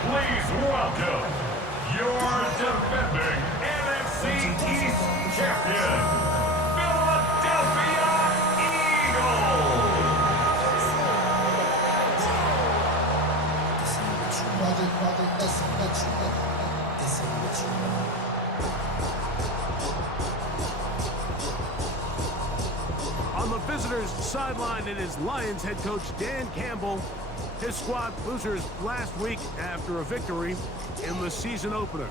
Please welcome your defending NFC East champion, Philadelphia Eagles. On the visitors' sideline, it is Lions head coach Dan Campbell. His squad losers last week after a victory in the season opener.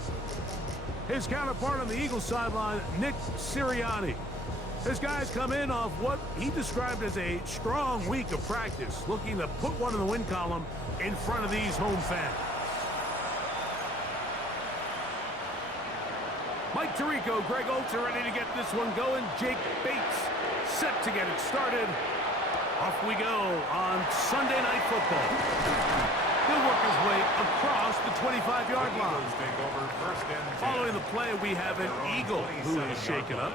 His counterpart on the Eagles sideline, Nick Sirianni. His guys come in off what he described as a strong week of practice, looking to put one in the win column in front of these home fans. Mike Tirico, Greg Oates are ready to get this one going. Jake Bates set to get it started. Off we go on Sunday Night Football. He'll work his way across the 25-yard line. Following the play, we have an Eagle who is shaken up.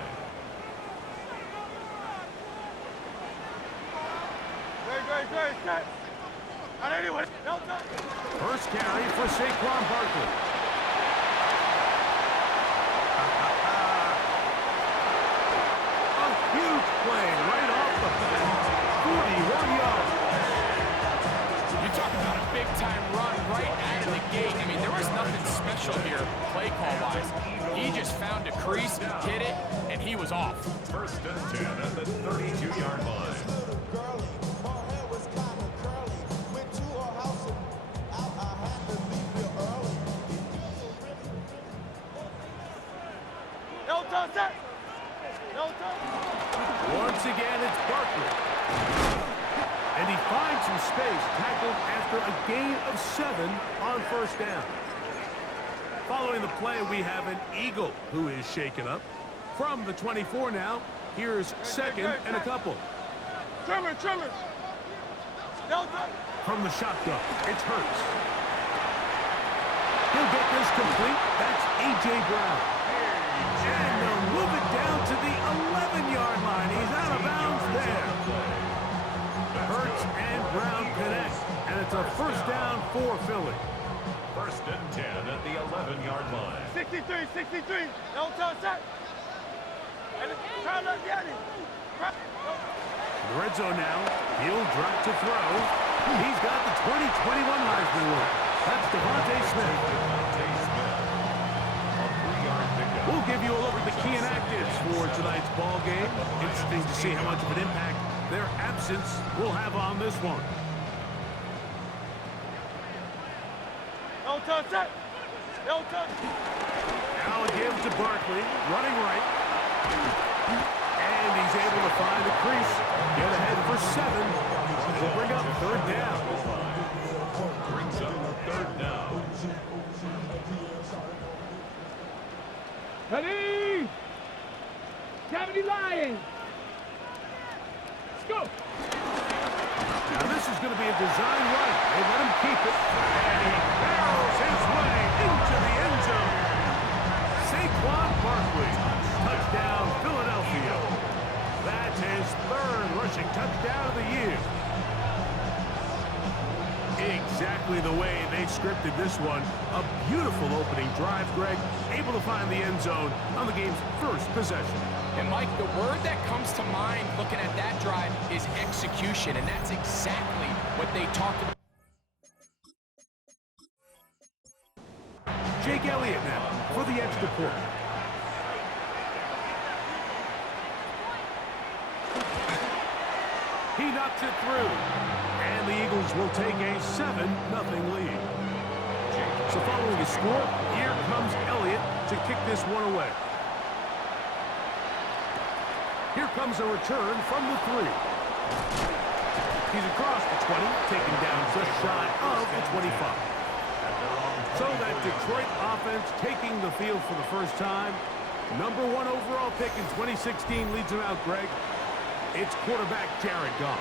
First carry for Saquon Barkley. A huge play right off the bat. 41 yards. You talk about a big-time run right out of the gate. I mean, there was nothing special here play call-wise. He just found a crease, hit it, and he was off. First and 10 at the 32-yard line. Once again, it's Barkley. And he finds some space, tackled after a gain of 7 on first down. Following the play, we have an Eagle who is shaken up. From the 24 now, here's second and a couple. Trimmer. From the shotgun, it's Hurts. He'll get this complete. That's A.J. Brown. And they'll move it down to the 11-yard line. He's out of bounds there. Hurts and Brown connect, and it's a first down for Philly. First and 10 at the 11-yard line. 63. No touch that. And try to get him. The red zone now. He'll drop to throw. He's got the 2021 Heisman winner. That's Devontae Smith. We'll give you a look at the key inactives for tonight's ball game. Interesting to see how much of an impact their absence will have on this one. No touch that. No touch. Now a give to Barkley, running right. And he's able to find the crease. Get ahead for 7. He'll bring up third down. Brings up third down. Ready? 70 Lions. Let's go. Now this is going to be a design run. They let him keep it. And he barrels his way into the end zone. Saquon Barkley. Touchdown, Philadelphia. That's his third rushing touchdown of the year. Exactly the way they scripted this one. A beautiful opening drive, Greg. Able to find the end zone on the game's first possession. And, Mike, the word that comes to mind looking at that drive is execution, and that's exactly what they talked about. Jake Elliott now for the extra point. He knocks it through. And the Eagles will take a 7-0 lead. So following the score, here comes Elliott to kick this one away. Here comes a return from the 3. He's across the 20, taken down just shy of the 25. So that Detroit offense taking the field for the first time. Number 1 overall pick in 2016 leads them out, Greg. It's quarterback Jared Goff.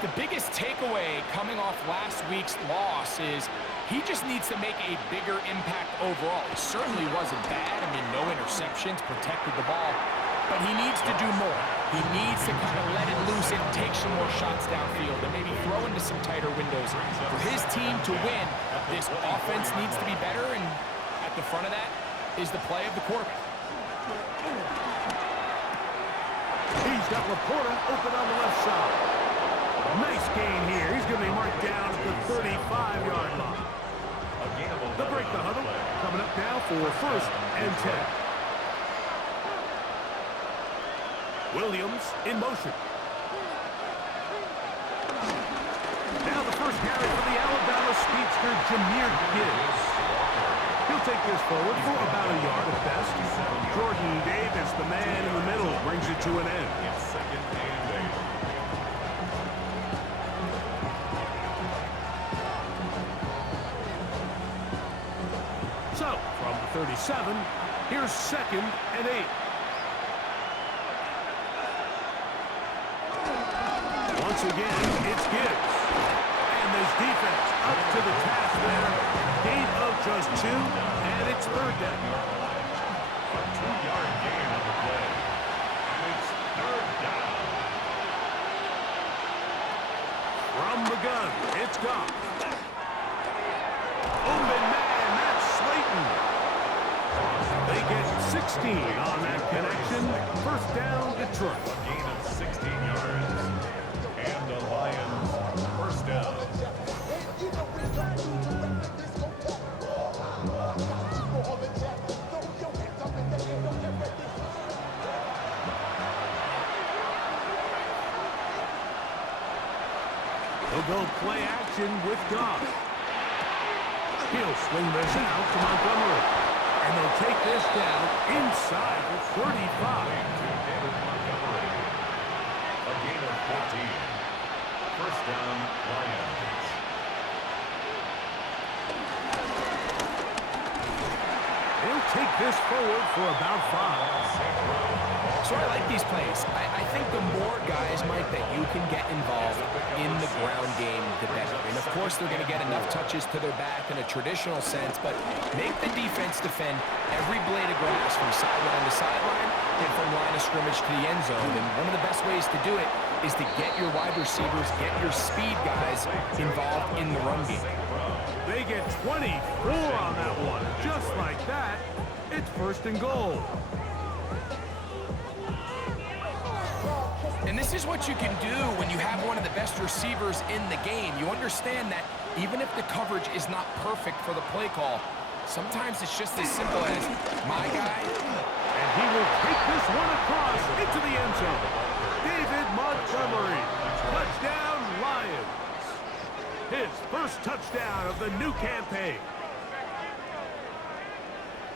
The biggest takeaway coming off last week's loss is he just needs to make a bigger impact overall. He certainly wasn't bad. I mean, no interceptions, protected the ball. But he needs to do more. He needs to kind of let it loose and take some more shots downfield and maybe throw into some tighter windows. For his team to win, this offense needs to be better, and at the front of that is the play of the quarterback. He's got Laporta open on the left side. Nice gain here. He's going to be marked down at the 35-yard line. They'll break the huddle. Coming up now for 1st and 10. Williams in motion. Now the first carry for the Alabama speedster, Jahmyr Gibbs. He'll take this forward for about a yard at best. Jordan Davis, the man in the middle, brings it to an end. It's 2nd and 8. So, from the 37, here's 2nd and 8. Once again, it's Gibbs. And this defense up to the task there. Gain of just 2, and it's 3rd down. A 2-yard gain on the play. It's 3rd down. From the gun, it's Goff. Open man, that's Slayton. They get 16 on that connection. 1st down, Detroit. A gain of 16 yards. And the Lions, 1st down. He'll go play action with Goff. He'll swing this out to Montgomery. And they'll take this down inside the 35. To David Montgomery. A gain of 14. 1st down, Lions. He'll take this forward for about 5. So I like these plays. I think the more guys, Mike, that you can get involved in the ground game, the better. And of course, they're going to get enough touches to their back in a traditional sense, but make the defense defend every blade of grass from sideline to sideline and from line of scrimmage to the end zone. And one of the best ways to do it is to get your wide receivers, get your speed guys involved in the run game. They get 24 on that one. Just like that, it's 1st and goal. And this is what you can do when you have one of the best receivers in the game. You understand that even if the coverage is not perfect for the play call, sometimes it's just as simple as my guy. And he will take this one across into the end zone. David Montgomery. Touchdown, Lions. His 1st touchdown of the new campaign.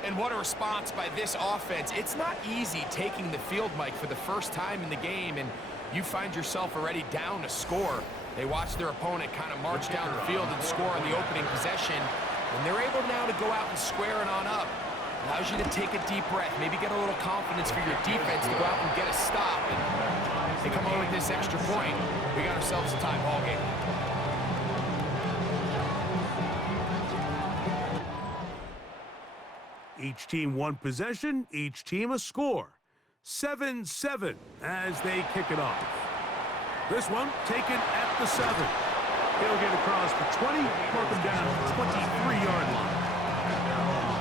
And what a response by this offense. It's not easy taking the field, Mike, for the first time in the game, and you find yourself already down a score. They watch their opponent kind of march down the field and score on the opening possession, and they're able now to go out and square it on up. Allows you to take a deep breath, maybe get a little confidence for your defense to go out and get a stop. And they come over with this extra point. We got ourselves a tie ball game. Each team 1 possession, each team a score. 7-7 as they kick it off. This one taken at the 7. He'll get across the 20, mark him down at the 23-yard line.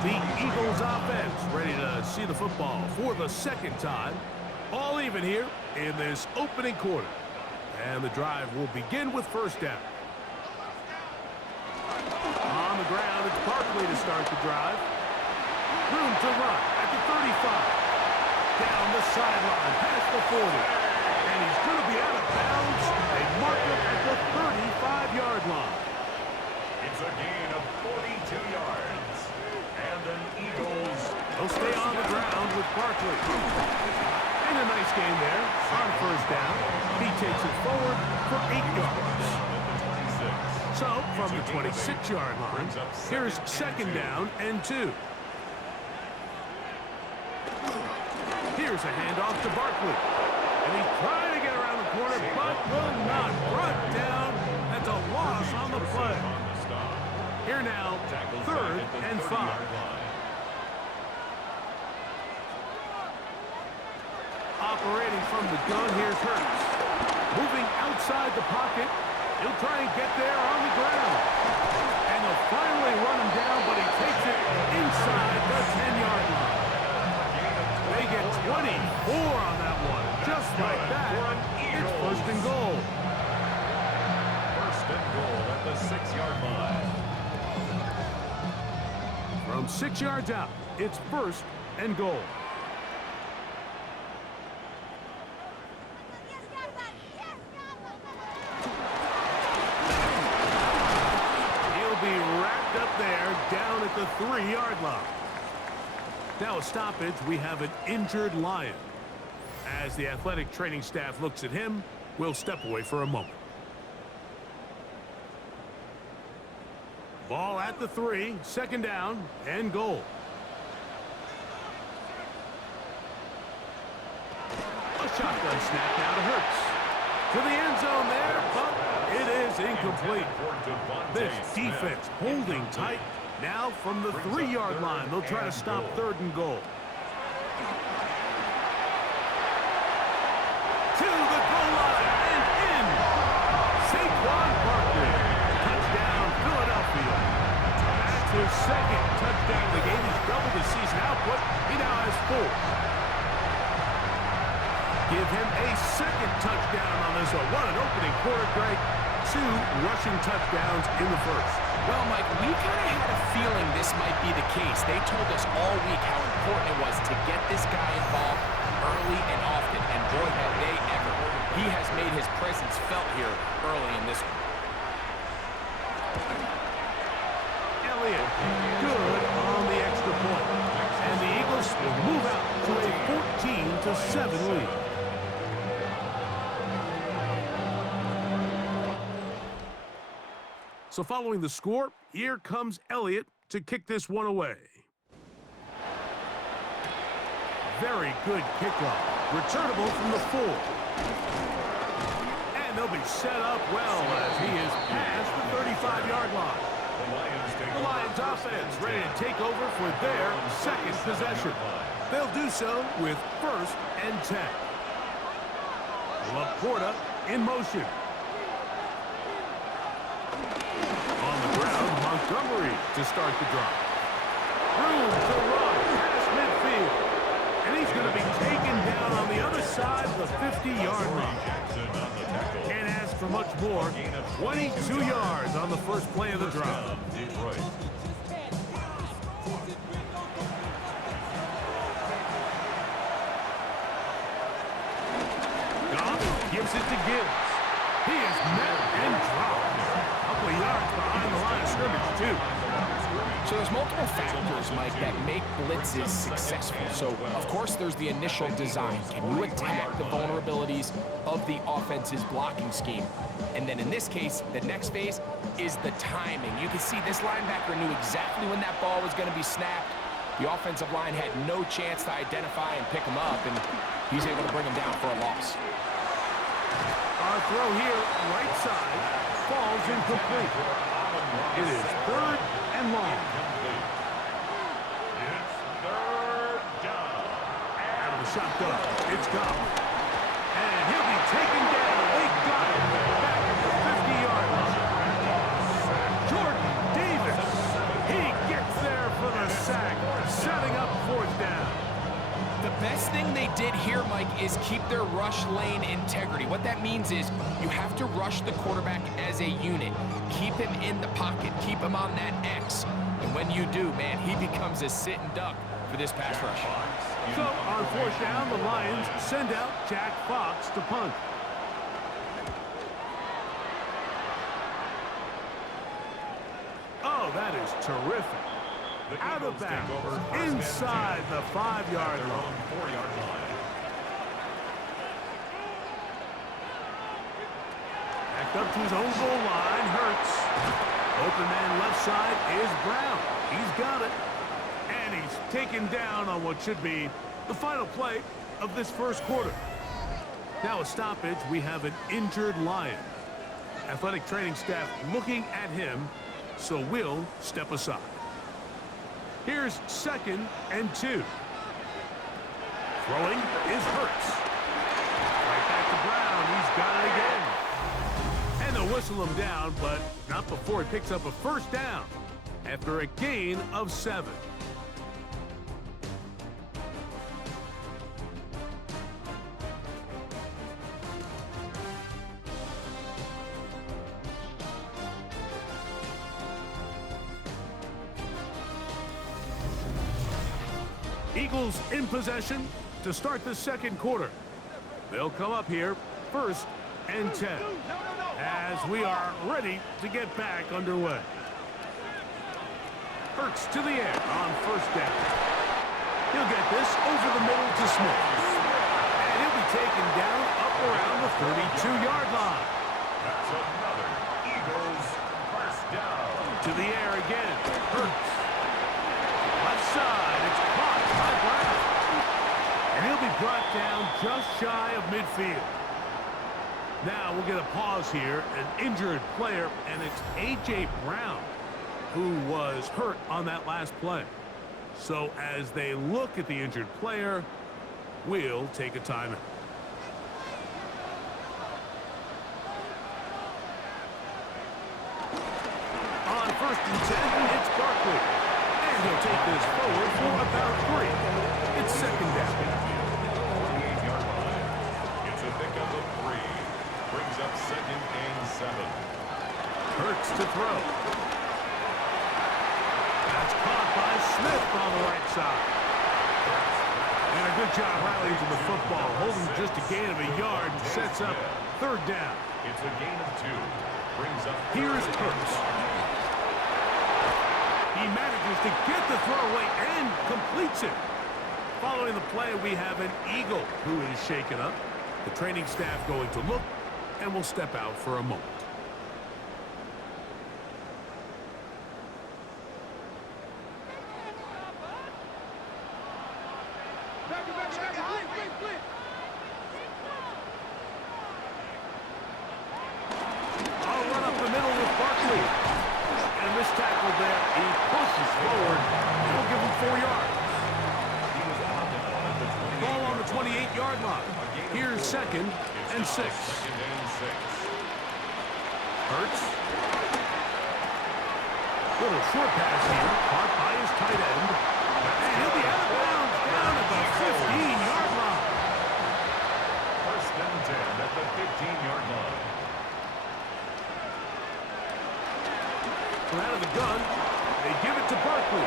The Eagles offense ready to see the football for the 2nd time. All even here in this opening quarter. And the drive will begin with 1st down. On the ground, it's Barkley to start the drive. Room to run at the 35. Down the sideline, past the 40. And he's going to be out of bounds. They mark him at the 35-yard line. It's a gain of 42 yards. And an Eagles. They'll stay on the ground with Barkley. And a nice game there on 1st down. He takes it forward for 8 yards. So, from the 26-yard line, here's second down and 2. Here's a handoff to Barkley. And he's trying to get around the corner, but will not. Brought down. That's a loss on the play. Here now, 3rd and 5. Operating from the gun, here's Hurts. Moving outside the pocket. He'll try and get there on the ground. And they'll finally run him down, but he takes it inside the 10-yard line. They get 24 on that one. Just like that, it's 1st and goal. 1st and goal at the 6-yard line. From 6 yards out, it's 1st and goal. He'll be wrapped up there down at the 3-yard line. Now a stoppage, we have an injured Lion. As the athletic training staff looks at him, we'll step away for a moment. Ball at the 3, 2nd down and goal. A shotgun snap now to Hurts. To the end zone there, but it is incomplete. This defense holding tight. Now from the 3-yard line, they'll try to stop 3rd and goal. To the goal line and in. Saquon Barkley. Touchdown, Philadelphia. That's his 2nd touchdown of the game. He's doubled his season output. He now has 4. Give him a 2nd touchdown on this one. What an opening quarter, Greg. 2 rushing touchdowns in the 1st. Well, Mike, we kind of had a feeling this might be the case. They told us all week how important it was to get this guy involved early and often, and boy, have they ever. He has made his presence felt here early in this one. Elliott, good on the extra point. And the Eagles will move out to a 14-7 lead. So following the score, here comes Elliott to kick this one away. Very good kickoff. Returnable from the 4. And they'll be set up well as he is past the 35-yard line. The Lions offense ready to take over for their 2nd possession. They'll do so with 1st and 10. Laporta in motion. On the ground, Montgomery to start the drive. Room to run past midfield. And he's going to be taken down on the other side of the 50-yard line. Can't ask for much more. 22 yards on the first play of the drive. Goff gives it to Gibbs. He is met and dropped. A couple of yards behind the line of scrimmage, too. So there's multiple factors, Mike, that make blitzes successful. So, of course, there's the initial design. Can you attack the vulnerabilities of the offense's blocking scheme? And then in this case, the next phase is the timing. You can see this linebacker knew exactly when that ball was going to be snapped. The offensive line had no chance to identify and pick him up, and he's able to bring him down for a loss. Our throw here, right side, falls incomplete. It is 3rd and long. It's 3rd down. Out of the shotgun, it's Goff. And he'll be taken down. They got him back at the 50-yard line. Jordan Davis, he gets there for the sack, setting up 4th down. The best thing they did here, Mike, is keep their rush lane integrity. What that means is you have to rush the quarterback as a unit. Keep him in the pocket. Keep him on that X. And when you do, man, he becomes a sitting duck for this pass rush. So on 4th down, the Lions send out Jack Fox to punt. Oh, that is terrific. Out of bounds, inside the 5-yard line. 4-yard line. Backed up to his own goal line, Hurts. open man left side is Brown. He's got it. And he's taken down on what should be the final play of this first quarter. Now a stoppage, we have an injured Lion. Athletic training staff looking at him, so we'll step aside. Here's 2nd and 2. Throwing is Hurts. Right back to Brown. He's got it again. And they'll whistle him down, but not before he picks up a first down after a gain of 7. Eagles in possession to start the second quarter. They'll come up here 1st and 10 as we are ready to get back underway. Hurts to the air on 1st down. He'll get this over the middle to Smith. And he'll be taken down up around the 32-yard line. That's another Eagles first down. To the air again. Hurts. Left side. It's caught by Brown. And he'll be brought down just shy of midfield. Now we'll get a pause here. An injured player, and it's A.J. Brown who was hurt on that last play. So as they look at the injured player, we'll take a timeout. On 1st and 10, it's Barkley. And he'll take this forward for about 3. It's 2nd down. 48-yard line. It's a pickup of 3. Brings up 2nd and 7. Hurts to throw. That's caught by Smith on the right side. And a good job rallying to the football, holding just a gain of a yard, and sets up 3rd down. It's a gain of 2. Brings up Here's Hurts. He manages to get the throwaway and completes it. Following the play, we have an Eagle who is shaken up. The training staff going to look, and will step out for a moment. I'll run up the middle with Barkley. And this tackle there, he pushes forward. It'll give him 4 yards. He was out at the 28. Ball on the 28-yard line. Here's 2nd and 6. 2nd and 6. Hurts. Little short pass here, caught by his tight end. And he'll be out of bounds down at the 15-yard line. 1st and 10 at the 15-yard line. From out of the gun, they give it to Barkley.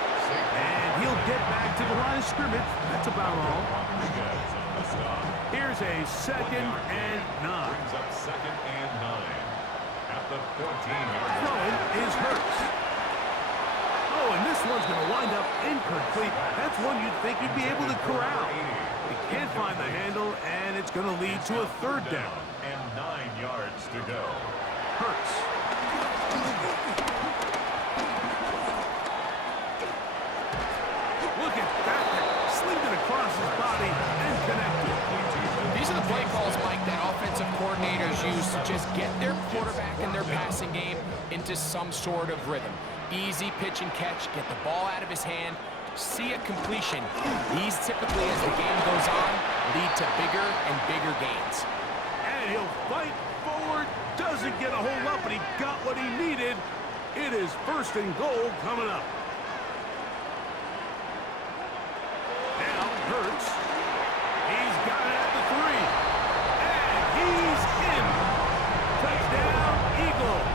And he'll get back to the line of scrimmage. That's about all. Rodriguez on the stop. Here's a 2nd and 9. Brings up 2nd and 9. At the 14-yard line. Throwing is Hurts. Oh, and this one's going to wind up incomplete. That's one you'd think you'd be able to corral. He can't find the handle, and it's going to lead to a 3rd down. And 9 yards to go. Hurts. Look at that. Slinged it across his body and connected. These are the play calls, Mike, that offensive coordinators use to just get their quarterback and their passing game into some sort of rhythm. Easy pitch and catch, get the ball out of his hand, see a completion. These typically, as the game goes on, lead to bigger and bigger gains. And he'll fight forward, doesn't get a hold up, but he got what he needed. It is 1st and goal coming up. Now Hurts. He's got it at the 3. And he's in. Touchdown, Eagles.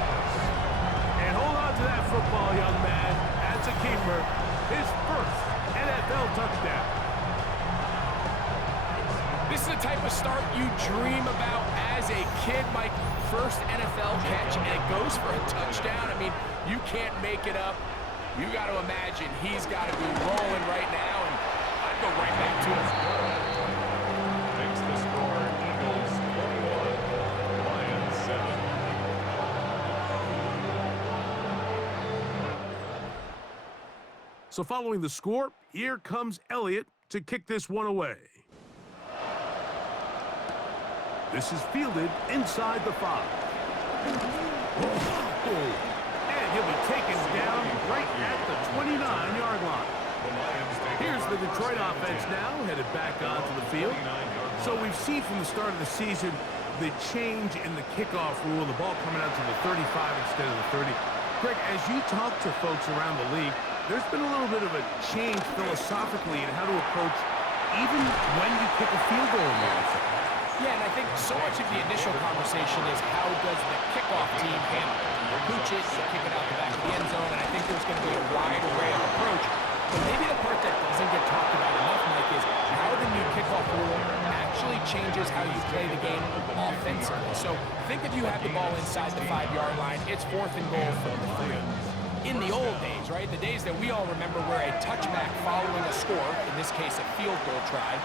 And hold on to that football, young man. That's a keeper. His 1st NFL touchdown. This is the type of start you dream about as a kid, Mike. 1st NFL catch, and it goes for a touchdown. I mean, you can't make it up. You got to imagine he's got to be rolling right now, and I'd go right back to him. Makes the score Eagles 21, Lions 7. So following the score, here comes Elliott to kick this one away. This is fielded inside the 5. And he'll be taken down right at the 29-yard line. Here's the Detroit offense now, headed back onto the field. So we've seen from the start of the season the change in the kickoff rule, the ball coming out to the 35 instead of the 30. Greg, as you talk to folks around the league, there's been a little bit of a change philosophically in how to approach even when you kick a field goal in the NFL. Yeah, and I think so much of the initial conversation is how does the kickoff team handle it? You pooch it, you kick it out the back of the end zone, and I think there's going to be a wide array of approach. But maybe the part that doesn't get talked about enough, Mike, is how the new kickoff rule actually changes how you play the game offensively. So think if you have the ball inside the 5-yard line, it's 4th and goal from the 3. In the old days, right, the days that we all remember where a touchback following a score, in this case a field goal try,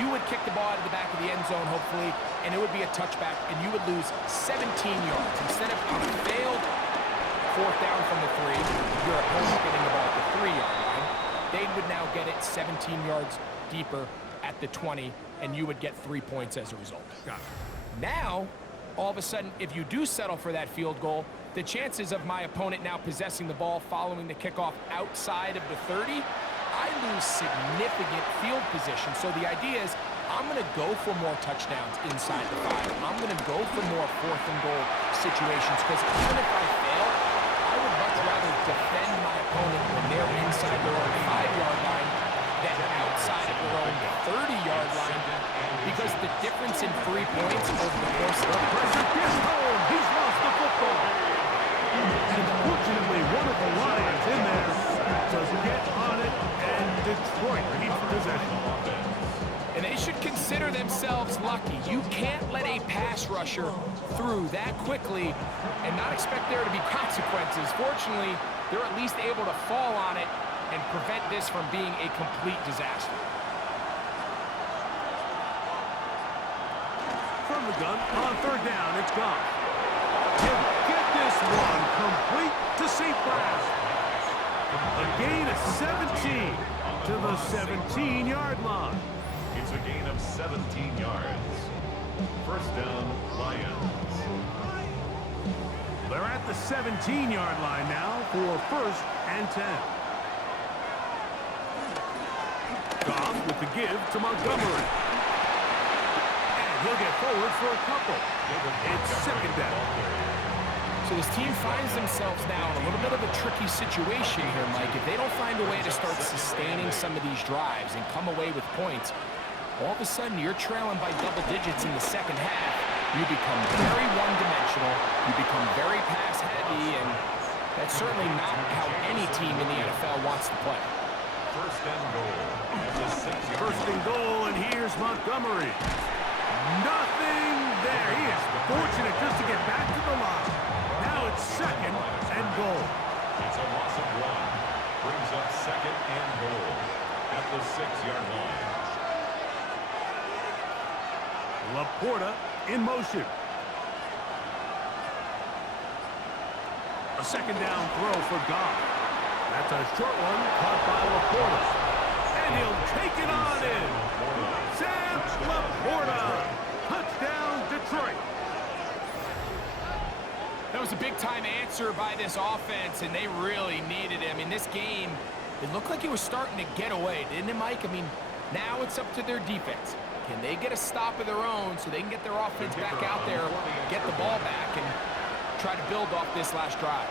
you would kick the ball out of the back of the end zone, hopefully, and it would be a touchback, and you would lose 17 yards. Instead of on a failed 4th down from the 3, your opponent getting the ball at the 3-yard line, they would now get it 17 yards deeper at the 20, and you would get 3 points as a result. Got it. Now, all of a sudden, if you do settle for that field goal, the chances of my opponent now possessing the ball following the kickoff outside of the 30, I lose significant field position. So the idea is I'm going to go for more touchdowns inside the 5. I'm going to go for more 4th and goal situations because even if I fail, I would much rather defend my opponent when they're inside their own 5-yard line than outside of their own 30-yard line because the difference in 3 points over the course of the Pressure gets home. He's lost the football. And fortunately, one of the Lions in there to get on it, and Detroit keeps possession. And they should consider themselves lucky. You can't let a pass rusher through that quickly and not expect there to be consequences. Fortunately, they're at least able to fall on it and prevent this from being a complete disaster. From the gun, on 3rd down, it's gone. He'll get this one complete to St. Brown. A gain of 17 to the 17-yard line. It's a gain of 17 yards. 1st down, Lions. They're at the 17-yard line now for 1st and 10. Goff with the give to Montgomery. And he'll get forward for a couple. It's 2nd down. So this team finds themselves now in a little bit of a tricky situation here, Mike. If they don't find a way to start sustaining some of these drives and come away with points, all of a sudden you're trailing by double digits in the 2nd half. You become very one-dimensional. You become very pass-heavy, and that's certainly not how any team in the NFL wants to play. 1st and goal. At the 6-yard 1st and goal, and here's Montgomery. Nothing there. He is fortunate just to get back to the line. Now it's 2nd and goal. It's a loss of 1. Brings up 2nd and goal at the 6-yard line. Laporta in motion. A 2nd down throw for Goff. That's a short one caught by Laporta. And he'll take it on in. Sam Laporta. Touchdown, Detroit. That was a big-time answer by this offense, and they really needed it. I mean, this game, it looked like it was starting to get away, didn't it, Mike? I mean, now it's up to their defense. Can they get a stop of their own so they can get their offense back out there, get the ball back, and try to build off this last drive?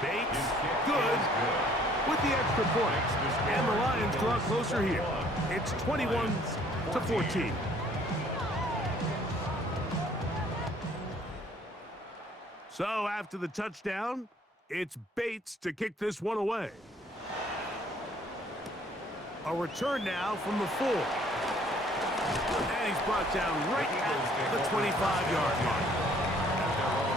Bates, good, with the extra point. And the Lions draw closer here. It's 21-14. So after the touchdown, it's Bates to kick this one away. A return now from the 4. And he's brought down right at the 25-yard line.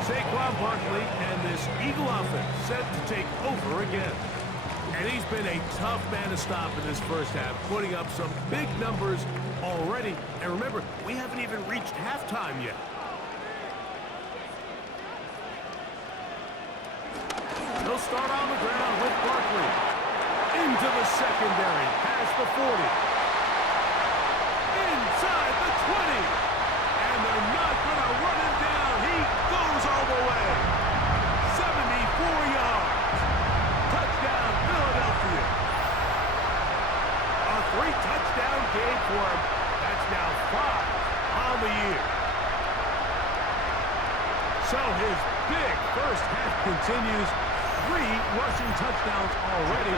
Saquon Barkley and this Eagle offense set to take over again. And he's been a tough man to stop in this 1st half, putting up some big numbers already. And remember, we haven't even reached halftime yet. They'll start on the ground with Barkley. Into the secondary, past the 40. Inside the 20. And they're not going to run him down. He goes all the way. 74 yards. Touchdown, Philadelphia. A 3-touchdown game for him. That's now 5 on the year. So his big first half continues. 3 rushing touchdowns already.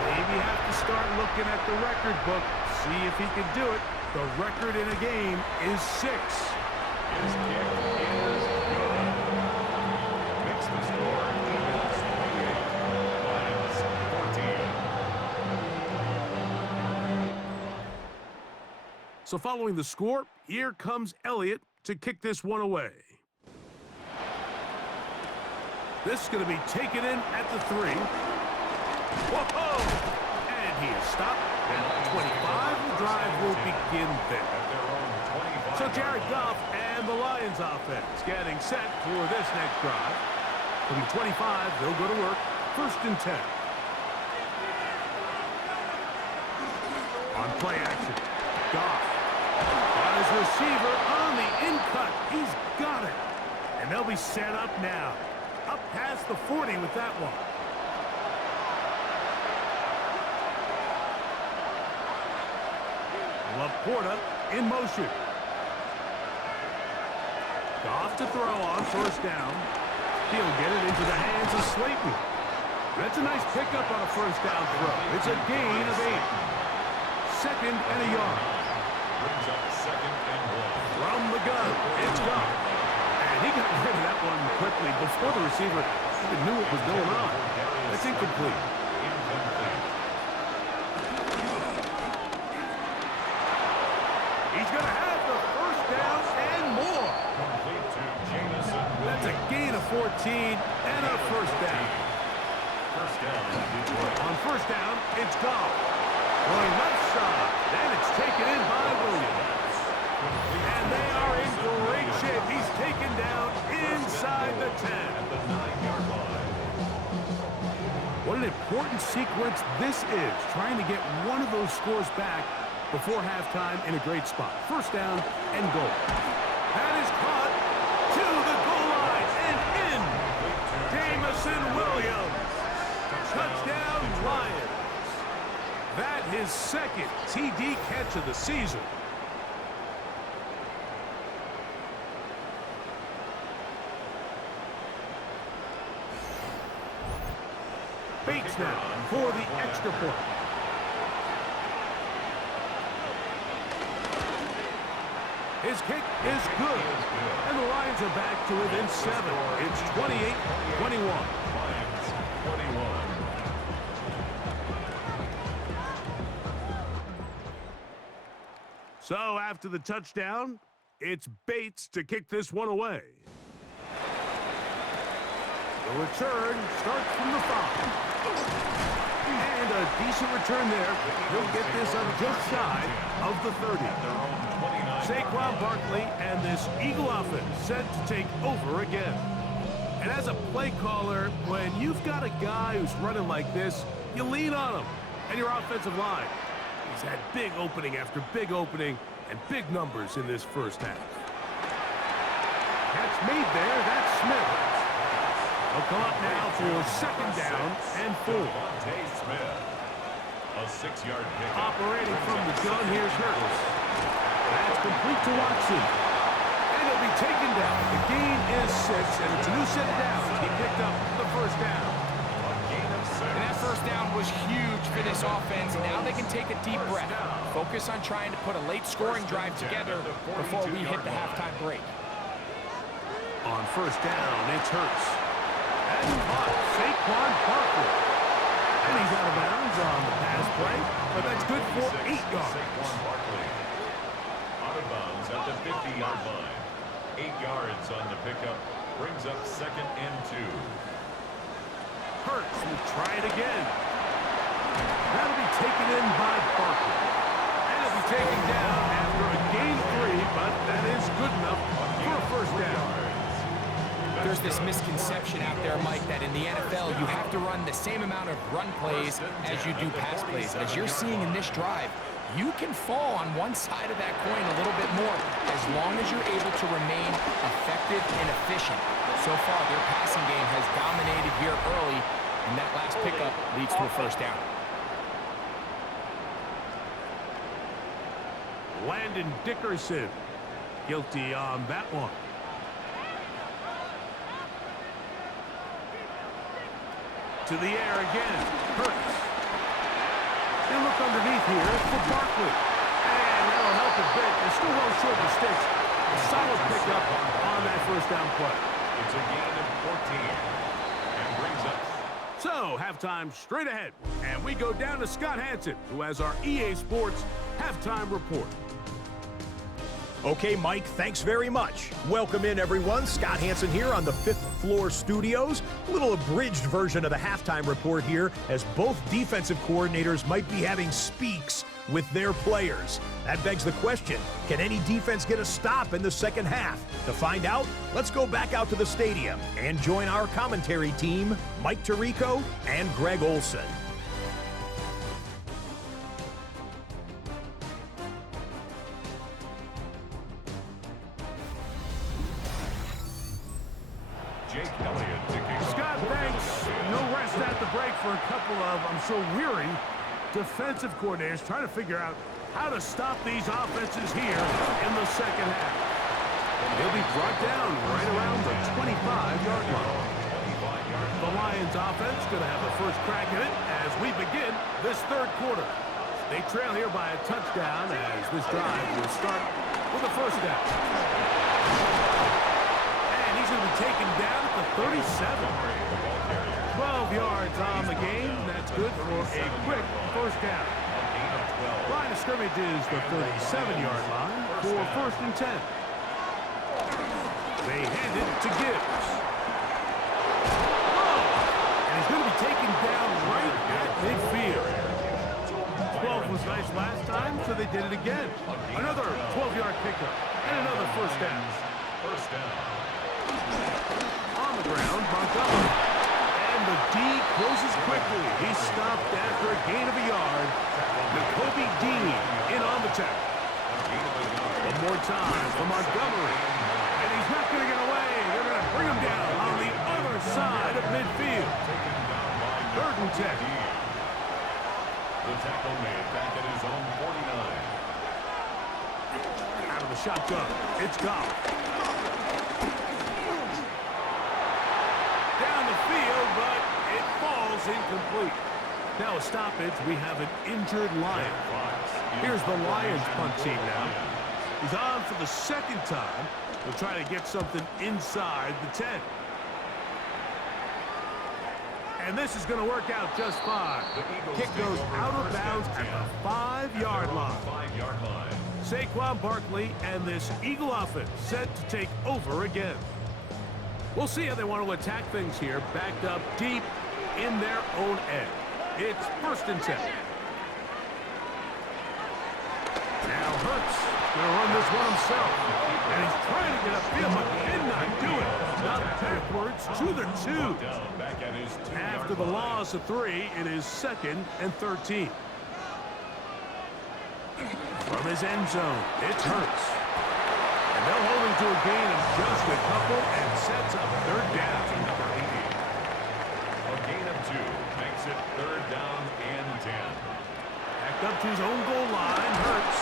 Maybe have to start looking at the record book, see if he can do it. The record in a game is 6. His kick is good. Makes the score Eagles 28, Lions 14. So following the score, here comes Elliott to kick this one away. This is going to be taken in at the 3. Whoa! And he is stopped at 25. The drive will begin there. So Jared Goff and the Lions offense getting set for this next drive. From the 25, they'll go to work. 1st and 10. On play action, Goff on his receiver on the in-cut. He's got it. And they'll be set up now. Up past the 40 with that one. Laporta in motion. Goff to throw on 1st down. He'll get it into the hands of Slayton. That's a nice pickup on a 1st down throw. It's a gain of 8. 2nd and a yard. Brings up 2nd and 1. From the gun, it's Goff. And he got rid of that one quickly before the receiver even knew what was going on. That's incomplete. He's going to have the 1st down and more. Complete to Jamison. That's a gain of 14 and a 1st down. 1st down, Detroit. On 1st down, it's Goff. Going left side, and it's taken in by Williams. And they are in great shape. He's taken down inside the 10. At the 9-yard line. What an important sequence this is, trying to get one of those scores back before halftime in a great spot. 1st down and goal. That is caught to the goal line and in. Jamison Williams. Touchdown Lions. That his 2nd TD catch of the season. Bates now for the extra point. His kick is good. And the Lions are back to within 7. It's 28-21. Lions 21. So after the touchdown, it's Bates to kick this one away. The return starts from the 5. And a decent return there. He'll get this on just shy of the 30. Saquon Barkley and this Eagle offense set to take over again. And as a play caller, when you've got a guy who's running like this, you lean on him and your offensive line. He's had big opening after big opening and big numbers in this first half. Catch made there, that's Smith. They'll come up now for 2nd down and 4. Smith. A 6-yard pick. Operating from the gun, here's Hurts. That's complete to Watson. And he'll be taken down. The gain is 6, and it's a new set of downs. He picked up the 1st down. A gain of 6. And that 1st down was huge for this offense. Now they can take a deep breath. Focus on trying to put a late scoring drive together before we hit the halftime break. On 1st down, it's Hurts. And caught Saquon Barkley. And he's out of bounds on the pass play, but that's good for 8 yards. Saquon Barkley. Out of bounds at the 50-yard line. 8 yards on the pickup. Brings up 2nd and 2. Hurts will try it again. That'll be taken in by Barkley. And it'll be taken down after a gain of 3, but that is good enough for a 1st down. There's this misconception out there, Mike, that in the NFL, you have to run the same amount of run plays as you do pass plays. As you're seeing in this drive, you can fall on one side of that coin a little bit more as long as you're able to remain effective and efficient. So far, their passing game has dominated here early, and that last pickup leads to a first down. Landon Dickerson, guilty on that one. To the air again, Hurts. They look underneath here for Barkley. And that'll help a bit. They're still well short of the sticks. A solid pickup on that first down play. It's a gain of 14 and brings up. So, halftime straight ahead. And we go down to Scott Hansen, who has our EA Sports halftime report. Okay, Mike, thanks very much. Welcome in, everyone. Scott Hansen here on the 5th floor studios. A little abridged version of the halftime report here, as both defensive coordinators might be having speaks with their players. That begs the question, can any defense get a stop in the second half? To find out, let's go back out to the stadium and join our commentary team, Mike Tirico and Greg Olson. Scott, thanks. No rest at the break for a couple of, I'm sure, weary defensive coordinators trying to figure out how to stop these offenses here in the second half. They'll be brought down right around the 25-yard line. The Lions offense going to have the first crack at it as we begin this third quarter. They trail here by a touchdown as this drive will start with a first down. He's going to be taken down at the 37. 12 yards on the game. That's good for a quick first down. Line of scrimmage is the 37-yard line for first and 10. They hand it to Gibbs. And he's going to be taken down right at midfield. 12 was nice last time, so they did it again. Another 12-yard pickup and another first down. First down. On the ground, Montgomery. And the D closes quickly. He's stopped after a gain of a yard. Nakobe Dean in on the tackle. One more time for Montgomery. And he's not going to get away. They're going to bring him down on the other side of midfield. Third and 10. The tackle made back at his own 49. Out of the shotgun, it's Goff. Down the field, but it falls incomplete. Now a stoppage, we have an injured Lion. Here's the Lions punt team now. He's on for the second time. They'll try to get something inside the 10. And this is going to work out just fine. Kick goes out of bounds at the 5-yard line. Saquon Barkley and this Eagle offense set to take over again. We'll see how they want to attack things here, backed up deep in their own end. It's first and 10. Now Hurts going to run this one himself. And he's trying to get upfield, but cannot do it. Not backwards to the 2. After the loss of 3, it is second and 13. From his end zone, it's Hurts. And they'll hold him to a gain of just a couple and sets up third down. A gain of 2 makes it third down and 10. Back up to his own goal line, Hurts.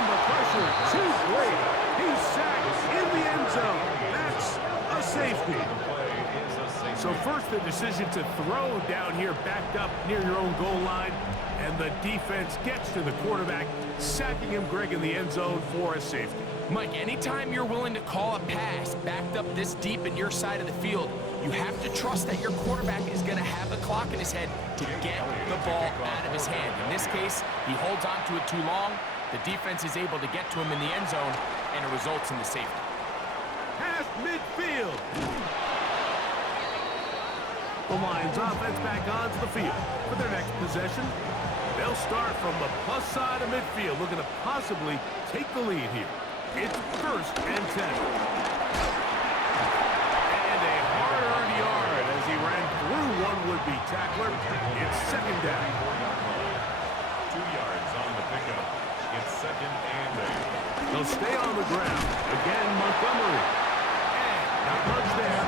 And the pressure too great. He's sacked in the end zone. That's a safety. So first the decision to throw down here, backed up near your own goal line. And the defense gets to the quarterback, sacking him, Greg, in the end zone for a safety. Mike, anytime you're willing to call a pass backed up this deep in your side of the field, you have to trust that your quarterback is going to have the clock in his head to get the ball out of his hand. In this case, he holds on to it too long. The defense is able to get to him in the end zone, and it results in the safety. Past midfield. The Lions offense back onto the field for their next possession. They'll start from the plus side of midfield, looking to possibly take the lead here. It's first and 10. And a stay on the ground. Again, Montgomery. And not much there.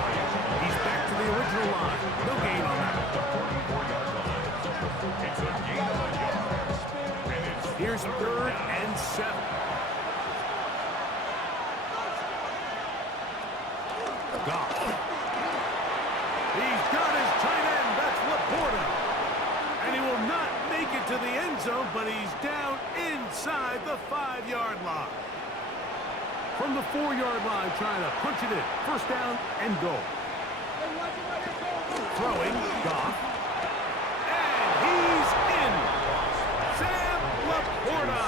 He's back to the original line. No gain on that. It's a gain of a yard. And it's Here's 3rd and 7. Goff. He's got his tight end. That's Laporta. And he will not make it to the end zone, but he's down inside the 5-yard line. From the 4-yard line, trying to punch it in. First down and goal. Throwing, Goff. And he's in. Sam Laporta.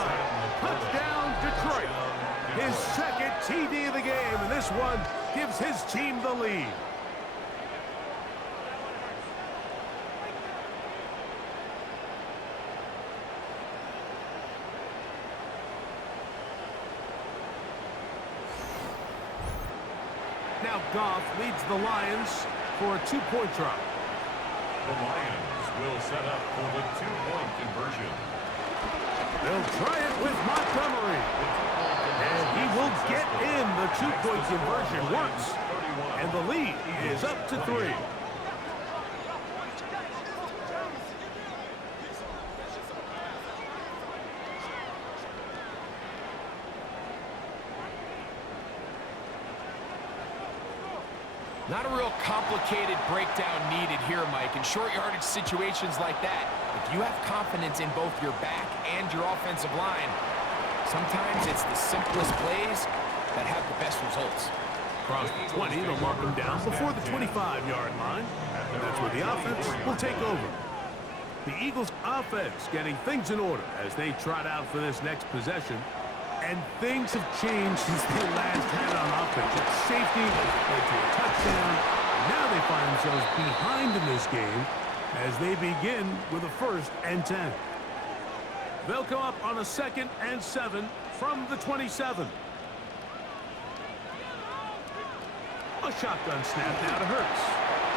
Touchdown, Detroit. His second TD of the game, and this one gives his team the lead. Now Goff leads the Lions for a 2-point try. The Lions will set up for the 2-point conversion. They'll try it with Montgomery. And he will get in. The 2-point conversion works. And the lead is up to 3. Not a real complicated breakdown needed here, Mike. In short yardage situations like that, if you have confidence in both your back and your offensive line, sometimes it's the simplest plays that have the best results. Across the 20, they'll mark him down before the 25-yard line. And that's where the offense will take over. The Eagles' offense getting things in order as they trot out for this next possession. And things have changed since they last had on offense. It's safety led to a touchdown. And now they find themselves behind in this game as they begin with a 1st and 10. They'll come up on a 2nd and 7 from the 27. A shotgun snap now to Hurts.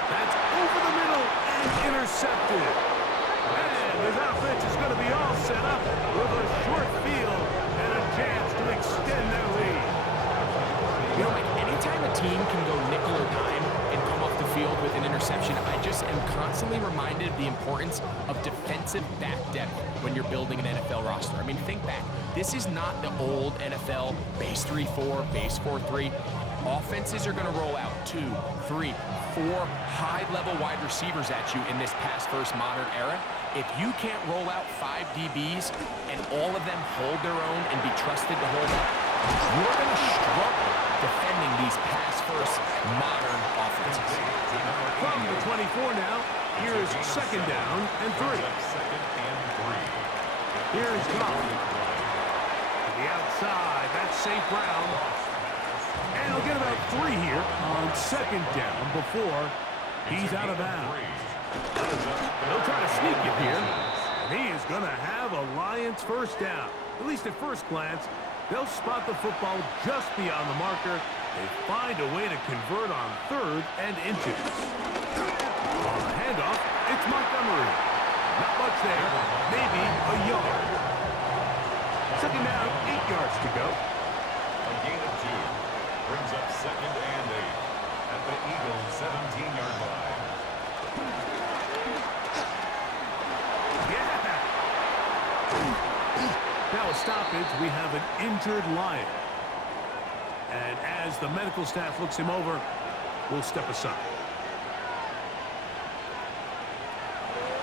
That's over the middle and intercepted. And his offense is going to be all set up with a short field and a chance to extend their lead. You know, like anytime a team can go nickel or dime and come off the field with an interception, I just am constantly reminded of the importance of defensive back depth when you're building an NFL roster. I mean, think back. This is not the old NFL base 3-4, base 4-3. Offenses are going to roll out 2, 3, 4 high-level wide receivers at you in this pass-first modern era. If you can't roll out 5 DBs and all of them hold their own and be trusted to hold up, you're going to struggle defending these pass-first modern offenses. From the 24 now, here is 2nd down and 3. Here is Goff. To the outside, that's St. Brown. And he'll get about 3 here on 2nd down before he's out of bounds. They'll try to sneak it here. And he is going to have a Lions 1st down. At least at first glance, they'll spot the football just beyond the marker. They find a way to convert on 3rd and inches. On the handoff, it's Montgomery. Not much there. Maybe a yard. 2nd down, 8 yards to go. A gain of 2 brings up 2nd and 8 at the Eagles' 17-yard line. Yeah! Now a stoppage, we have an injured Lion. And as the medical staff looks him over, we'll step aside.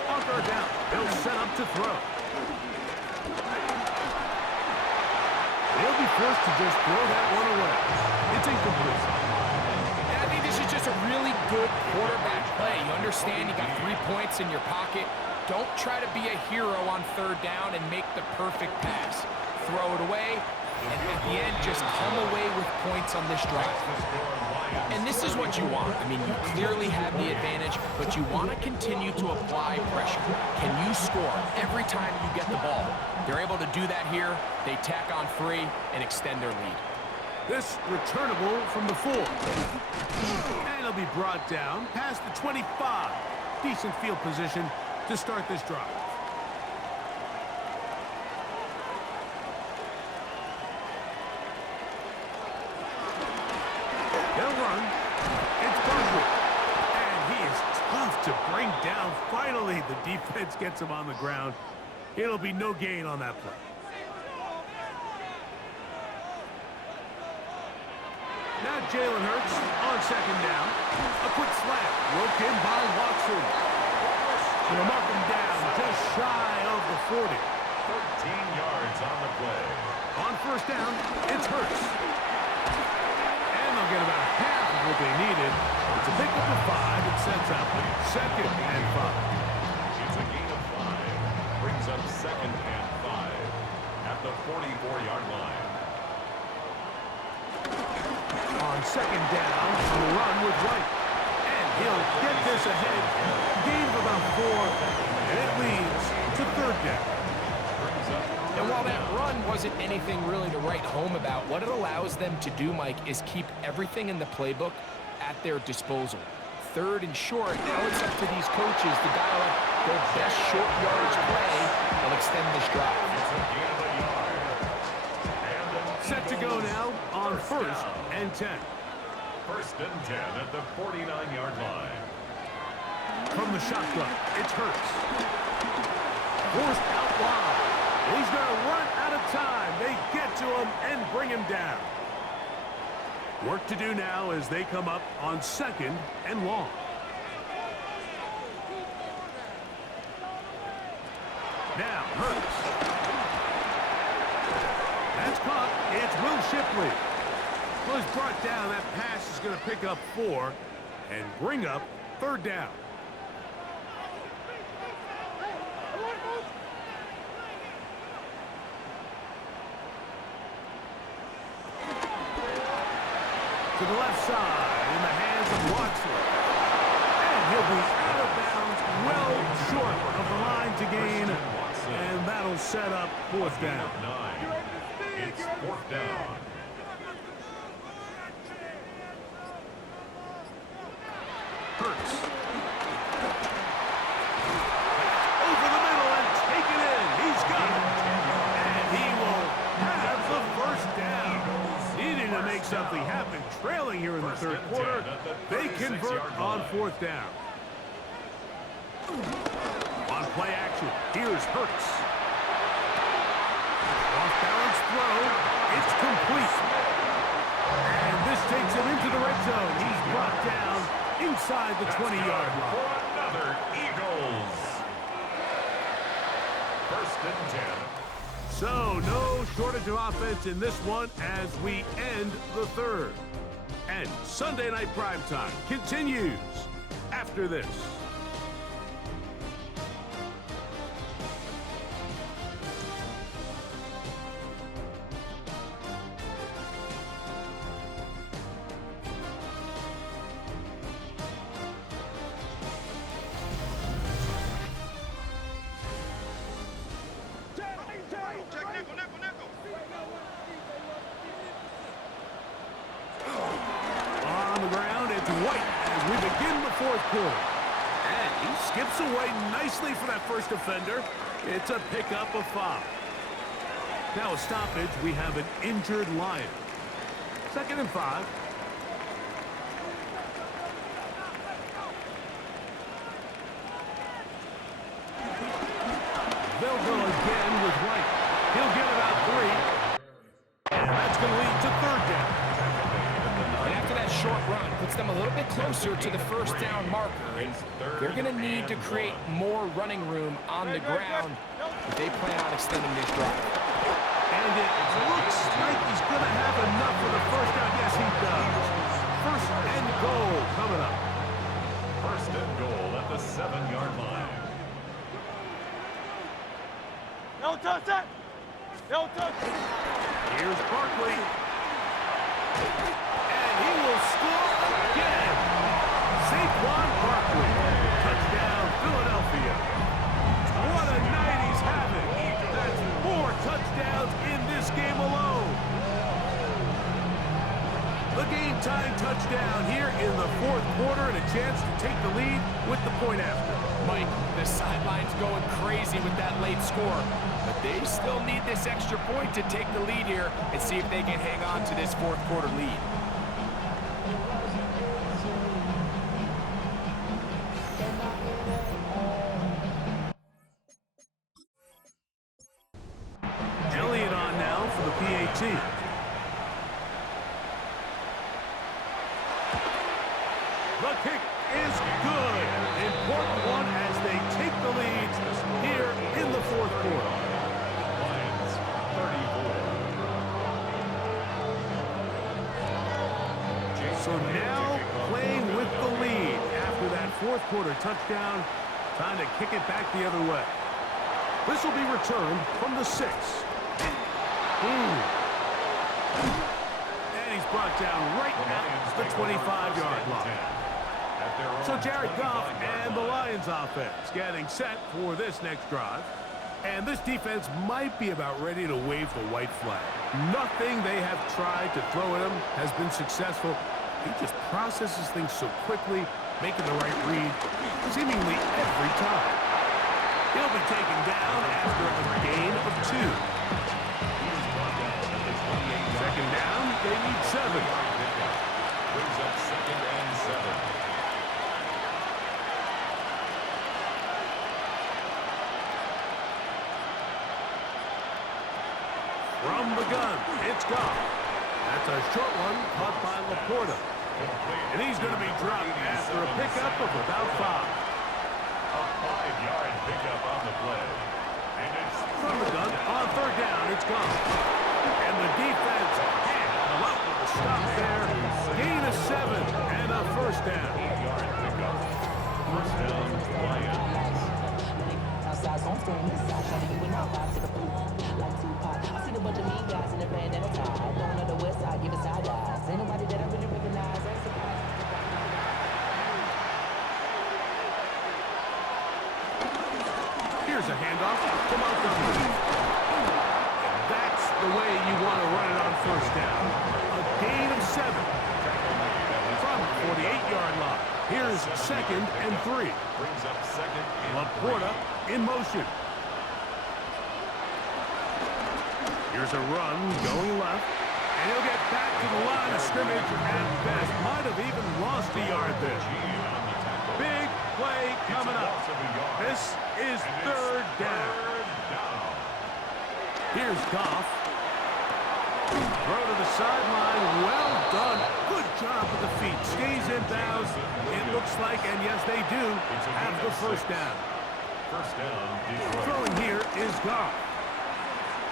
On 3rd down, they'll set up to throw. They'll be forced to just throw that one away. It's incomplete. And I think this is just a really good quarterback play. You understand you got 3 points in your pocket. Don't try to be a hero on 3rd down and make the perfect pass. Throw it away, and at the end, just come away with points on this drive. And this is what you want. I mean, you clearly have the advantage, but you want to continue to apply pressure. Can you score every time you get the ball? They're able to do that here. They tack on 3 and extend their lead. This returnable from the 4. And it'll be brought down past the 25. Decent field position to start this drive. bring down. Finally, the defense gets him on the ground. It'll be no gain on that play. Now Jalen Hurts on second down. A quick slant. Roped in by Watson. He'll mark him down just shy of the 40. 13 yards on the play. On first down, it's Hurts. And they'll get about half of what they needed. It's a pickup of 5 and sets up second and 5. It's a gain of 5. Brings up second and 5 at the 44-yard line. On second down, a run with Wright. And he'll get this ahead. Gain of about 4, and it leads to third down. And while that run wasn't anything really to write home about, what it allows them to do, Mike, is keep everything in the playbook at their disposal. Third and short, now it's up to these coaches to dial up their best short yardage play and extend this drive. Set to go now on first and 10. First and 10 at the 49-yard line. From the shotgun, it's Hurts. Forced out wide. He's going to run out of time. They get to him and bring him down. Work to do now as they come up on second and long. Now, Hurts. That's caught. It's Will Shipley. Well, he's brought down. That pass is going to pick up 4 and bring up third down. To the left side in the hands of Watson. And he'll be out of bounds, well short of the line to gain. And that'll set up fourth down. 9. It's fourth down. Hurts. Over the middle and taken in. He's got it. And he will have the first down. Needing to make something happen. Trailing here in the third quarter. They convert on fourth down. On play action, here's Hurts. Off-balance throw. It's complete. And this takes him into the red zone. He's brought down inside the 20-yard line. For another Eagles. First and 10. So, no shortage of offense in this one as we end the third. And Sunday Night Primetime continues after this. On the ground, it's White as we begin the fourth quarter. And he skips away nicely for that first defender. It's a pickup of 5. Now a stoppage, we have an injured Lion. Second and 5. They'll go again with White. He'll get about 3. And that's going to lead to third down. And after that short run, puts them a little bit closer to the first down marker. And they're going to need to create more running room on the ground if they plan on extending this drive. And it looks like he's going to have enough for the first down. Yes, he does. First and goal coming up. First and goal at the 7-yard line. No touch that. No touch. Here's Barkley. And he will score again. Saquon Barkley. Touchdown, Philadelphia. What a night he's having. That's 4 touchdowns in this game alone. The game-time touchdown here in the fourth quarter and a chance to take the lead with the point after. Mike, the sideline's going crazy with that late score, but they still need this extra point to take the lead here and see if they can hang on to this fourth quarter lead. The kick is good. Important one as they take the lead here in the fourth quarter. Lions 34. So now playing with the lead after that fourth quarter touchdown, trying to kick it back the other way. This will be returned from the 6. And he's brought down right at the 25-yard line. So Jared Goff and the Lions offense getting set for this next drive. And this defense might be about ready to wave the white flag. Nothing they have tried to throw at him has been successful. He just processes things so quickly, making the right read seemingly every time. He'll be taken down after a gain of 2. Second down, they need 7. Brings up 2nd and 7. From the gun, it's Goff. That's a short one caught by Laporta. And he's going to be dropped after a pickup of about 5. A 5-yard pickup on the play. And it's From the gun, on third down, it's Goff. And the defense can't come up with a stop there. Gain of 7 and a first down. 8-yard pickup. First down, Lions. Outside on screen, inside trying to get went out to the pool. Like Tupac, I seen a bunch of mean guys in the band and a tie. Going on the west side, giving side eyes. Ain't nobody that I really recognize. Ain't surprised. Here's a handoff to Montgomery. And that's the way you want to run it on first down. A gain of 7 from the 48-yard line. Here's 2nd and 3. Brings up 2nd and Laporta in motion. Here's a run going left. And he'll get back to the line of scrimmage and best. Might have even lost a yard there. Big play coming up. This is third down. Here's Goff. Throw to the sideline. Well done. Good job with the feet. Stays in bounds. It looks like, and yes, they do, have the first down. First down, Detroit. Throwing here is Goff.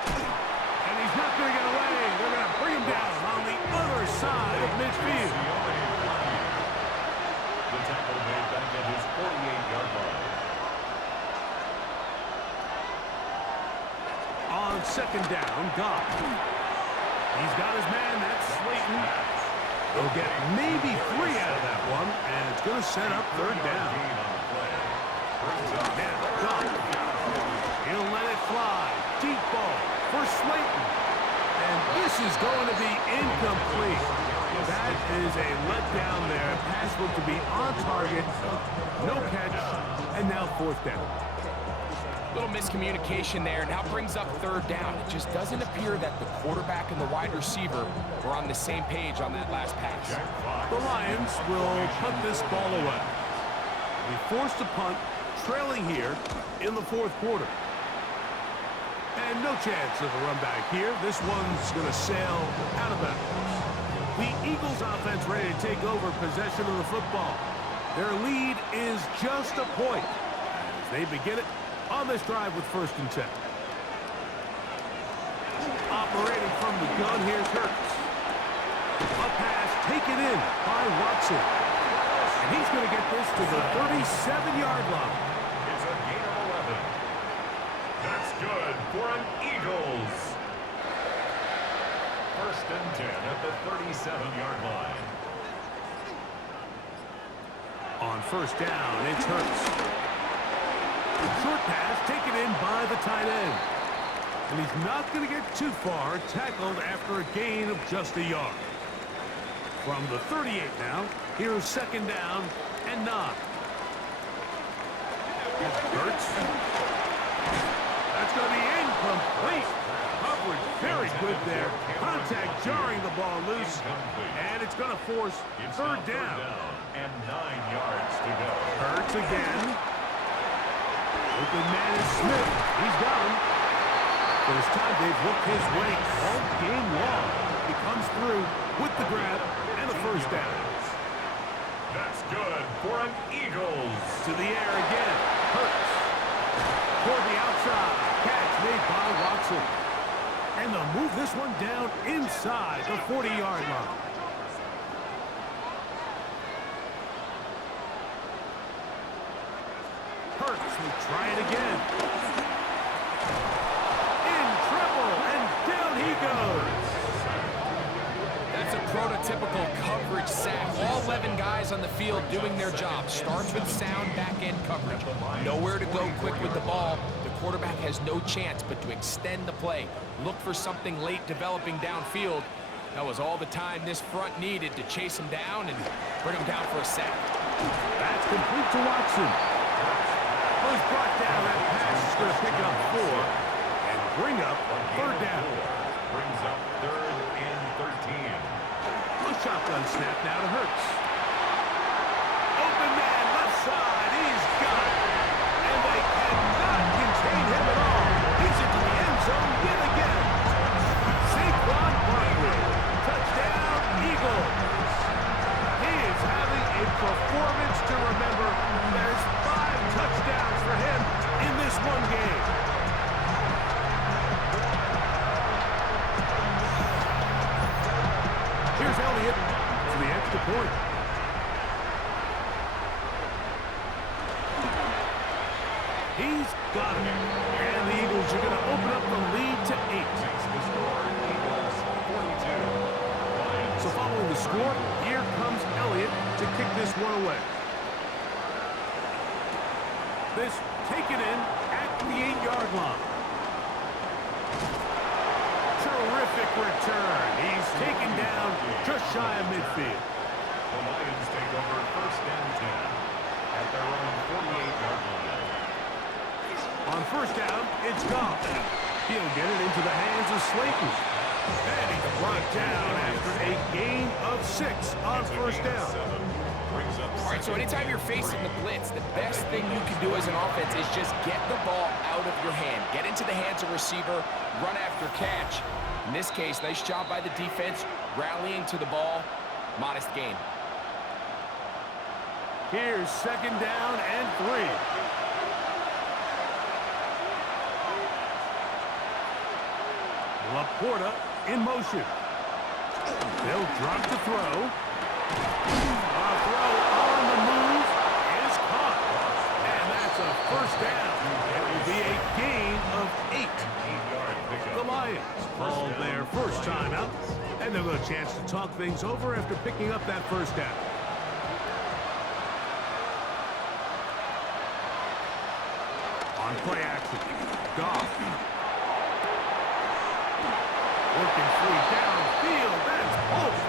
And he's not going to get away. They're going to bring him down on the other side of midfield. The tackle made back at his 48-yard line. On second down, Goff. He's got his man, that's Slayton. They'll get maybe 3 out of that one, and it's going to set up third down. Now, Goff. He'll let it fly. Deep ball for Slayton. And this is going to be incomplete. That is a letdown there. Pass looked to be on target. No catch, and now fourth down. Little miscommunication there. Now brings up third down. It just doesn't appear that the quarterback and the wide receiver were on the same page on that last pass. The Lions will punt this ball away. Be forced to punt, trailing here in the fourth quarter. And no chance of a run back here. This one's going to sail out of bounds. The Eagles offense ready to take over possession of the football. Their lead is just a point as they begin it on this drive with 1st and 10. Operating from the gun, here's Hurts. A pass taken in by Watson. And he's going to get this to the 37-yard line. It's a gain of 11. That's good for an Eagles. 1st and 10 at the 37-yard line. On first down, it's Hurts. Short pass taken in by the tight end. And he's not going to get too far, tackled after a gain of just a yard. From the 38 now, here's 2nd down and 9. Hurts. That's going to be incomplete. Coverage very good there. Contact jarring the ball loose. And it's going to force third down. And 9 yards to go. Hurts again. Open man is Smith. He's got him. First time they've looked his way all game long. He comes through with the grab and a first down. That's good for an Eagles. To the air again. Hurts. Toward the outside. Catch made by Watson. And they'll move this one down inside the 40-yard line. Hurts will try it again. In trouble, and down he goes. That's a prototypical coverage sack. All 11 guys on the field doing their job. Starts with sound back-end coverage. Nowhere to go quick with the ball. The quarterback has no chance but to extend the play. Look for something late developing downfield. That was all the time this front needed to chase him down and bring him down for a sack. That's complete to Watson. Was brought down. That pass is going to pick up 4 and bring up third down. Brings up 3rd and 13. A shotgun snap now to Hurts. Open man, left side. He's got it. And they cannot contain him at all. He's into the end zone yet again. Saquon Barkley. Touchdown, Eagles. He is having a performance to remember. There's 5 touchdowns for him in this one game. Here's Elliott to the extra point. He's got it. And the Eagles are going to open up the lead to 8. So following the score, here comes Elliott to kick this one away. This taken in at the 8-yard line. Terrific return. He's taken down just shy of midfield. The Lions take over 1st and 10 at their own 48-yard line. On first down, it's Goff. He'll get it into the hands of Slayton. And he's brought down after a gain of 6 on first down. All right, so anytime you're facing the blitz, the best thing you can do as an offense is just get the ball out of your hand. Get into the hands of receiver, run after catch. In this case, nice job by the defense, rallying to the ball. Modest gain. Here's 2nd down and 3. Laporta in motion. They'll drop the throw. A throw on the move is caught. And that's a first down. It will be a gain of 8. The Lions call their first timeout. And they'll get a chance to talk things over after picking up that first down. On play action, Goff. Working free downfield. That's close.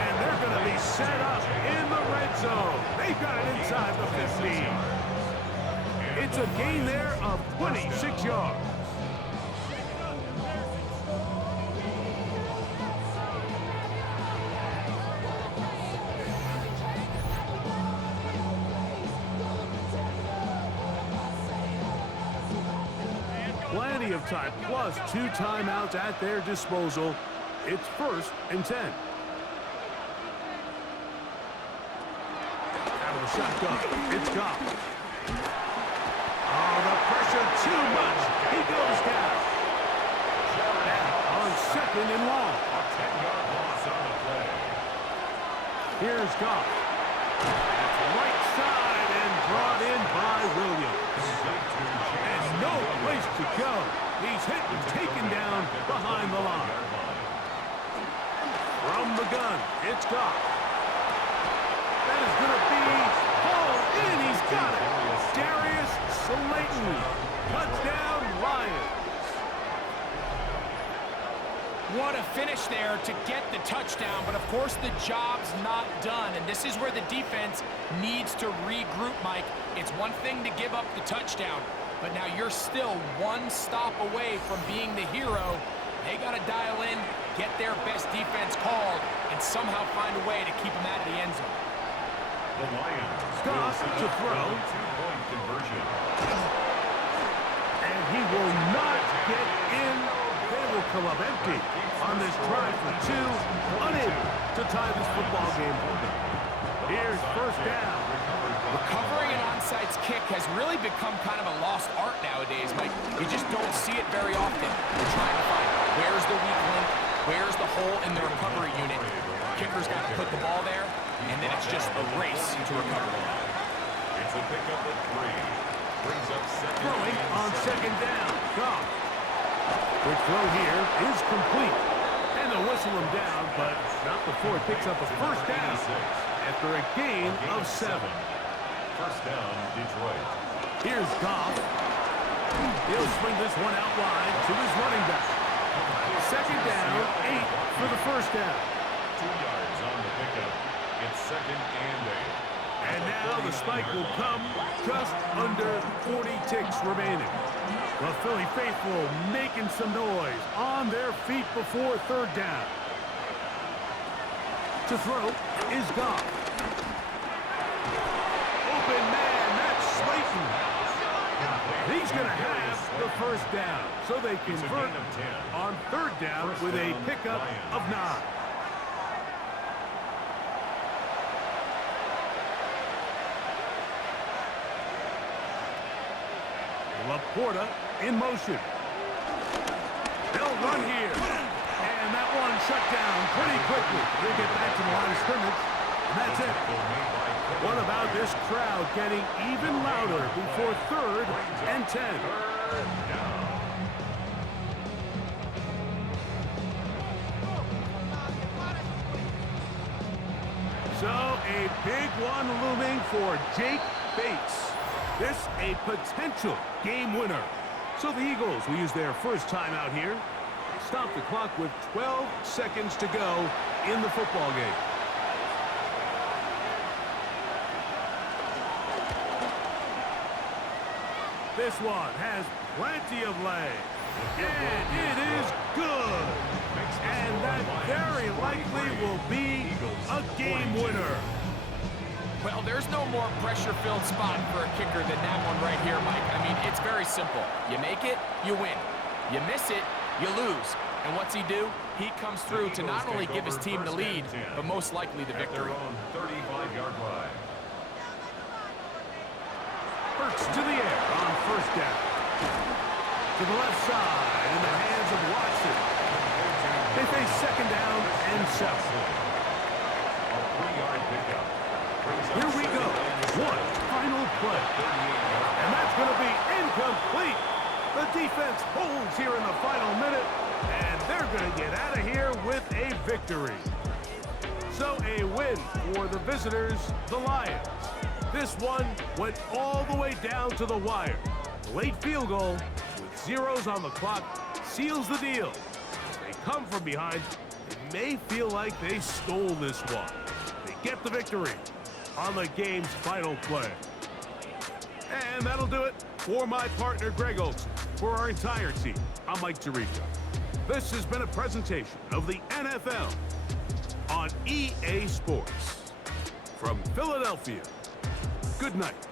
And they're going to be set up in the red zone. They've got it inside the 15. It's a gain there of 26 yards. Plenty of time, plus 2 timeouts at their disposal. It's 1st and 10. Out of the shotgun, it's Goff. Oh, the pressure too much. He goes down. Now on 2nd and long. A 10-yard loss on the play. Here's Goff. Right side and brought in by Williams. And no place to go. He's hit and taken down behind the line. From the gun, it's Goff. That is going to be hauled in. He's got it. Darius Slayton. Touchdown, Lions. What a finish there to get the touchdown, but of course the job's not done, and this is where the defense needs to regroup, Mike. It's one thing to give up the touchdown, but now you're still one stop away from being the hero. They got to dial in, get their best defense called, and somehow find a way to keep them out of the end zone. The Lions Goff to throw. 2-point conversion. And he will not get in. They will come up empty on this drive for 2, unable to tie this football game. Here's first down. Recovering an onside kick has really become kind of a lost art nowadays, Mike. You just don't see it very often. You're trying to find where's the weak link, where's the hole in the recovery unit. Kicker's got to put the ball there, and then it's just a race to recover. It's a pickup at 3. Brings up second. Throwing on second down. Goff. Quick throw here is complete. And they'll whistle him down, but not before it picks up a first down after a gain of 7. First down, Detroit. Here's Goff. He'll swing this one out wide to his running back. Second down, 8 for the first down. 2 yards on the pickup. It's second and 8. And now the spike will come just under 40 ticks remaining. The Philly faithful making some noise on their feet before third down. To throw is Goff. Open man, that's Slayton. He's going to have the first down. So they convert on third down with a pickup of 9. Laporta in motion. They'll run here. And that one shut down pretty quickly. They'll get back to the line of scrimmage. And that's it. What about this crowd getting even louder before third and 10? So a big one looming for Jake Bates. This a potential game winner. So the Eagles will use their first time out here. Stop the clock with 12 seconds to go in the football game. This one has plenty of leg. And it is good. And that very likely will be a game winner. Well, there's no more pressure-filled spot for a kicker than that one right here, Mike. I mean, it's very simple. You make it, you win. You miss it, you lose. And what's he do? He comes through to not only give his team the lead, but most likely the victory. 35-yard line. Hurts to the air on first down. To the left side in the hands of Watson. They face second down and 7. A 3-yard pickup. Here we go. One final play. And that's going to be incomplete. The defense holds here in the final minute, and they're going to get out of here with a victory. So a win for the visitors, the Lions. This one went all the way down to the wire. The late field goal with zeros on the clock seals the deal. As they come from behind, it may feel like they stole this one. They get the victory on the game's final play. And that'll do it for my partner, Greg Olson. For our entire team, I'm Mike Tirico. This has been a presentation of the NFL on EA Sports. From Philadelphia, good night.